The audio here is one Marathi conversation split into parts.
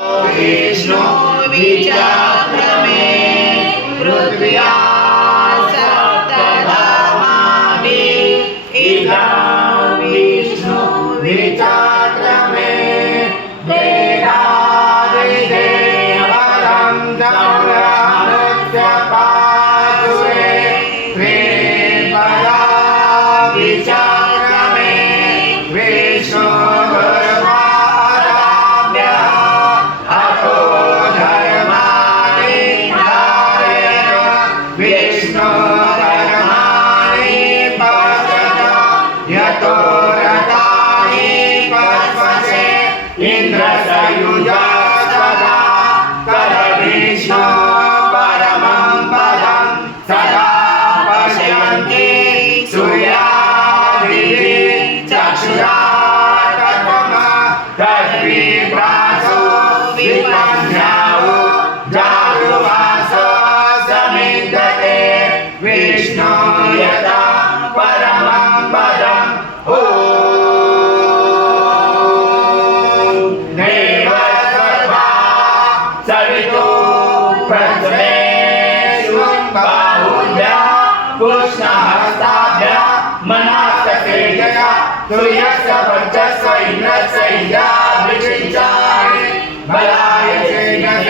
विष्णु विचक्रमे पृथ्व्या सप्तधामाभिः इदं विष्णु विचक्रमे वेदादिदेवतं जगन्नाथपादुरे त्रिपदा विचक्रमे विष्णु विष्णु परमाणि पश्यत यतो रथानि पश्यसे इन्द्रसयुजा सदा तद विष्णु परमं पदं सदा पश्यन्ति सूर्यादिभिः चक्षुरातमः तद्विप्रासो विपन्यावो जातुवासो विष्णु यदा परमं पदम् ॐ देवसर्वा सवितो प्रथमेषु बाहुभ्यः कृष्णहस्ताभ्यः मनास्ततेजसा सूर्यस्य पञ्चस्य इन्द्रस्य इन्द्राभिषिञ्चाय बलाय सेनाय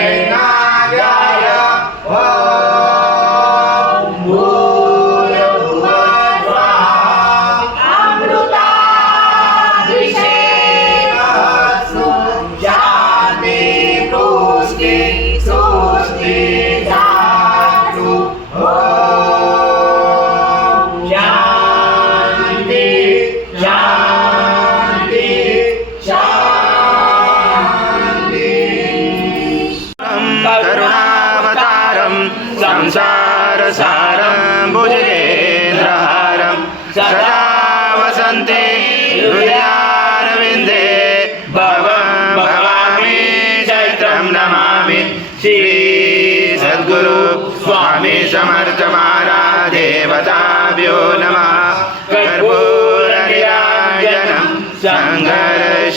करुणावतारं संसारसारं भुजगेन्द्रहारं सदा वसन्ते हृदयारविन्दे भवं भवामि चैत्रं नमामि श्री सद्गुरु स्वामी समर्थ महाराज देवताभ्यो नमः कर्पूरनीराजनं सङ्घर्षयामि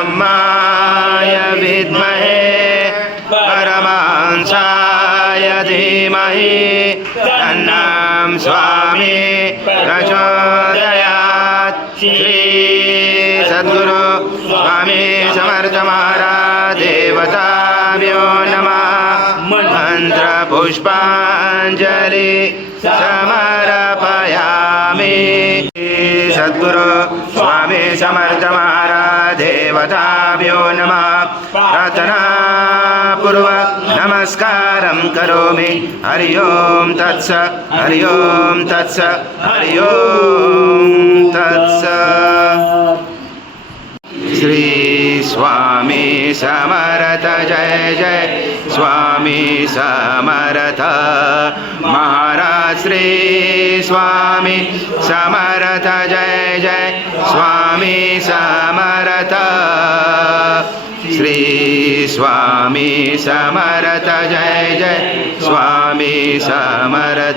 पूर्णब्रह्माय विद्महे परमहंसाय धीमहि तन्नं स्वामी प्रचोदयात् श्री सद्गुरु स्वामी समर्थ महाराज देवताभ्यो नमः मंत्रपुष्पाञ्जलि समर्पयामि सद्गुरु स्वामी समर्थ महाराज देवताभ्यो नमः प्रार्थनापूर्वक नमस्कारं करोमि हरि ओम तत्स हरि ओम तत्स हरि ओम तत्स श्री स्वामी समर्थ जय जय स्वामी समर्थ महाराज श्री स्वामी समर्थ जय जय स्वामी समर्थ श्री स्वामी समर्थ जय जय स्वामी समर्थ